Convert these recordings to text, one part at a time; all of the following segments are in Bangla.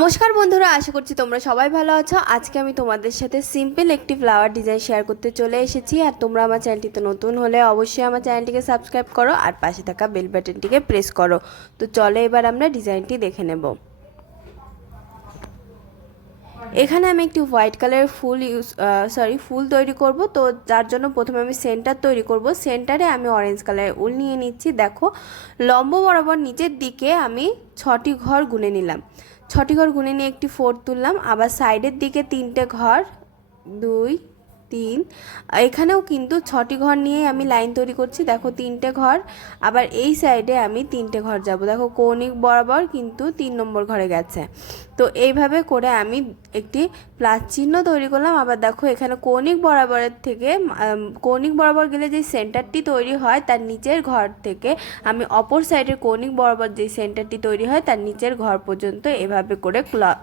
নমস্কার বন্ধুরা, আশা করছি তোমরা সবাই ভালো আছো। আজকে আমি তোমাদের সাথে সিম্পল একটি ফ্লাওয়ার ডিজাইন শেয়ার করতে চলে এসেছি। আর তোমরা আমার চ্যানেলটিতে নতুন হলে অবশ্যই আমার চ্যানেলটিকে সাবস্ক্রাইব করো আর পাশে থাকা বেল বাটনটিকে প্রেস করো। তো চলো এবার আমরা ডিজাইনটি দেখে নেব। এখানে আমি একটি হোয়াইট কালারের ফুল তৈরি করব। তো যার জন্য প্রথমে আমি সেন্টার তৈরি করব। সেন্টারে আমি অরেঞ্জ কালারের উল নিয়ে নিচ্ছি। দেখো, লম্ব বরাবর নিচের দিকে আমি 6টি ঘর গুনে নিলাম। 6টি ঘর গুনে নিয়ে একটি ফোর তুললাম। আবার সাইডের দিকে 3টে ঘর, 2 3, এখানেও কিন্তু 6টি ঘর নিয়ে আমি লাইন তৈরি করছি। দেখো 3টে ঘর, আবার এই সাইডে আমি 3টে ঘর যাব। দেখো কৌণিক বরাবর কিন্তু 3 নম্বর ঘরে গেছে। তো এইভাবে করে আমি একটি প্লাস চিহ্ন তৈরি করলাম। আবার দেখো এখানে কৌণিক বরাবরের থেকে কৌণিক বরাবর গেলে যে সেন্টারটি তৈরি হয় তার নিচের ঘর থেকে আমি অপর সাইডের কৌণিক বরাবর যে সেন্টারটি তৈরি হয় তার নিচের ঘর পর্যন্ত এভাবে করে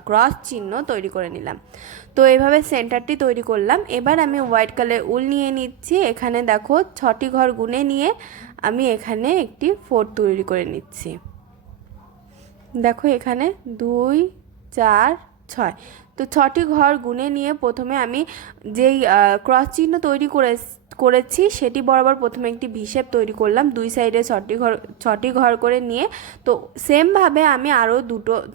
ক্রস চিহ্ন তৈরি করে নিলাম। তো এইভাবে সেন্টারটি তৈরি করলাম। এবার আমি হোয়াইট কালার উল নিয়ে নিচ্ছি। এখানে দেখো 6টি ঘর গুনে নিয়ে আমি এখানে একটি ফোর তৈরি করে নিচ্ছি। দেখো এখানে 2 4 6, তো 6টি ঘর গুনে নিয়ে প্রথমে আমি যেই ক্রস চিহ্ন তৈরি করেছি সেটি বরাবর প্রথমে একটি ভি শেপ তৈরি করলাম। দুই সাইডে 6টি ঘর করে নিয়ে তো সেমভাবে আমি আরও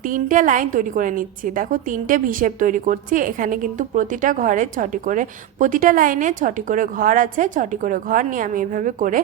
3টে লাইন তৈরি করে নিচ্ছি। দেখো 3টে ভি শেপ তৈরি করছি। এখানে কিন্তু প্রতিটা ঘরে 6টি করে, প্রতিটা লাইনে 6টি করে ঘর আছে। 6টি করে ঘর নিয়ে আমি এভাবে করে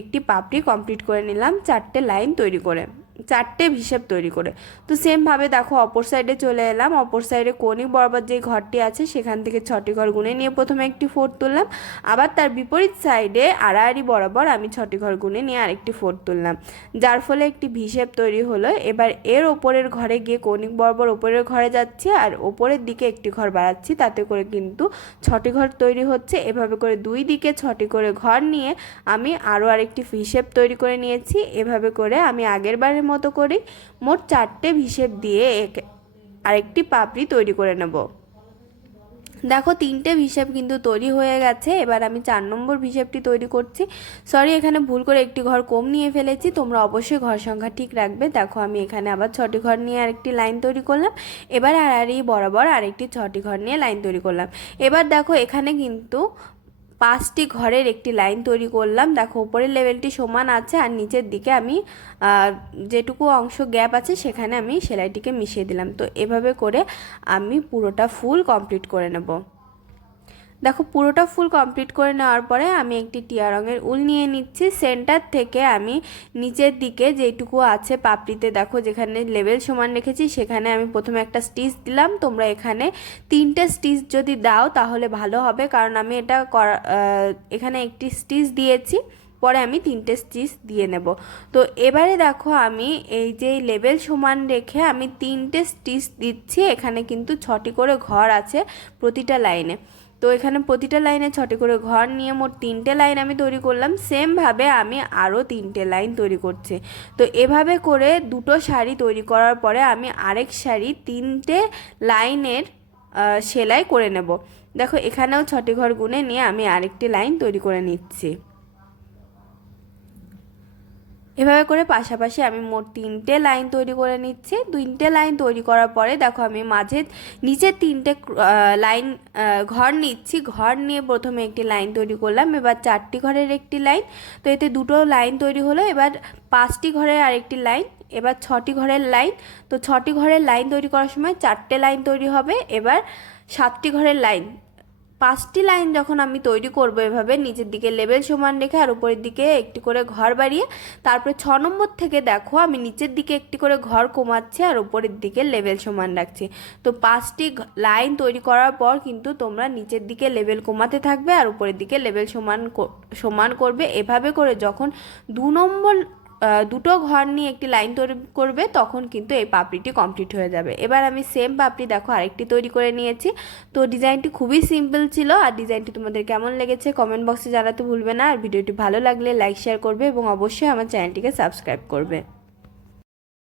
একটি পাপড়ি কমপ্লিট করে নিলাম 4টে লাইন তৈরি করে, 4টে হিসেব তৈরি করে। তো সেমভাবে দেখো অপর সাইডে চলে এলাম। অপর সাইডে কৌণিক বরাবর যে ঘরটি আছে সেখান থেকে 6টি ঘর গুনে নিয়ে প্রথমে একটি ফোর তুললাম। আবার তার বিপরীত সাইডে আড়াআড়ি বরাবর আমি 6টি ঘর গুনে নিয়ে আরেকটি ফোর তুললাম, যার ফলে একটি হিসেব তৈরি হলো। এবার এর ওপরের ঘরে গিয়ে কৌণিক বরাবর ওপরের ঘরে যাচ্ছি আর ওপরের দিকে একটি ঘর বাড়াচ্ছি, তাতে করে কিন্তু 6টি ঘর তৈরি হচ্ছে। এভাবে করে দুই দিকে 6টি করে ঘর নিয়ে আমি আরও আরেকটি হিসেব তৈরি করে নিয়েছি। এভাবে করে আমি আগের বারের মতো করি মোট 4টে হিসেব দিয়ে আরেকটি পাপড়ি তৈরি করে নেব। দেখো 3টে হিসেব কিন্তু তৈরি হয়ে গেছে। এবার আমি 4 নম্বর হিসেবটি তৈরি করছি। সরি, এখানে ভুল করে একটি ঘর কম নিয়ে ফেলেছি, তোমরা অবশ্যই ঘর সংখ্যা ঠিক রাখবে। দেখো আমি এখানে আবার 6টি ঘর নিয়ে আরেকটি লাইন তৈরি করলাম। এবার আড়াআড়ি বরাবর আরেকটি 6টি ঘর নিয়ে লাইন তৈরি করলাম। এবার দেখো এখানে কিন্তু 5টি ঘরের একটি লাইন তৈরি করলাম। দেখো উপরের লেভেলটি সমান আছে আর নিচের দিকে আমি যেটুকু অংশ গ্যাপ আছে সেখানে আমি সেলাইটিকে মিশিয়ে দিলাম। তো এভাবে করে আমি পুরোটা ফুল কমপ্লিট করে নেব। দেখো পুরোটা ফুল কমপ্লিট করে নেওয়ার পরে আমি একটি টিয়া রঙের উল নিয়ে নিচ্ছি। সেন্টার থেকে আমি নিচের দিকে যেটুকু আছে পাপড়িতে, দেখো যেখানে লেভেল সমান রেখেছি সেখানে আমি প্রথমে একটা স্টিচ দিলাম। তোমরা এখানে 3টে স্টিচ যদি দাও তাহলে ভালো হবে, কারণ আমি এটা এখানে একটি স্টিচ দিয়েছি, পরে আমি 3টে স্টিচ দিয়ে নেব। তো এবারে দেখো আমি এই যে লেভেল সমান রেখে আমি 3টে স্টিচ দিচ্ছি। এখানে কিন্তু 6টি করে ঘর আছে প্রতিটা লাইনে। তো এখানে প্রতিটা লাইনে 6টি করে ঘর নিয়ে মোট 3টে লাইন আমি তৈরি করলাম। সেমভাবে আমি আরও 3টে লাইন তৈরি করছি। তো এভাবে করে দুটো শাড়ি তৈরি করার পরে আমি আরেক শাড়ি 3টে লাইনের সেলাই করে নেব। দেখো এখানেও 6টি ঘর গুনে নিয়ে আমি আরেকটি লাইন তৈরি করে নিচ্ছি। এভাবে করে পাশাপাশি আমি মোট 3টে লাইন তৈরি করে নিচ্ছি। 3টে লাইন তৈরি করার পরে দেখো আমি নিচে 3টে লাইন ঘর নিচ্ছি। ঘর নিয়ে প্রথমে একটি লাইন তৈরি করলাম। এবার 4টি ঘরের একটি লাইন, তো এতে দুটো লাইন তৈরি হলো। এবার 5টি ঘরের আরেকটি লাইন, এবার 6টি ঘরের লাইন। তো 6টি ঘরের লাইন তৈরি করার সময় 4টে লাইন তৈরি হবে। এবার 7টি ঘরের লাইন, 5টি লাইন যখন আমি তৈরি করব এভাবে নিচের দিকে লেভেল সমান রেখে আর উপরের দিকে একটি করে ঘর বাড়িয়ে, তারপরে 6 নম্বর থেকে দেখো আমি নিচের দিকে একটি করে ঘর কমাচ্ছি আর উপরের দিকে লেভেল সমান রাখছি। তো 5টি লাইন তৈরি করার পর কিন্তু তোমরা নিচের দিকে লেভেল কমাতে থাকবে আর উপরের দিকে লেভেল সমান করবে। এভাবে করে যখন দুটো ঘর নিয়ে একটি লাইন তৈরি করবে তখন কিন্তু এই পাপড়িটি কমপ্লিট হয়ে যাবে। এবার আমি সেম পাপড়ি দেখো আরেকটি তৈরি করে নিয়েছি। তো ডিজাইনটি খুবই সিম্পল ছিল। আর ডিজাইনটি তোমাদের কেমন লেগেছে কমেন্ট বক্সে জানাতে ভুলবে না। আর ভিডিওটি ভালো লাগলে লাইক শেয়ার করবে এবং অবশ্যই আমার চ্যানেলটিকে সাবস্ক্রাইব করবে।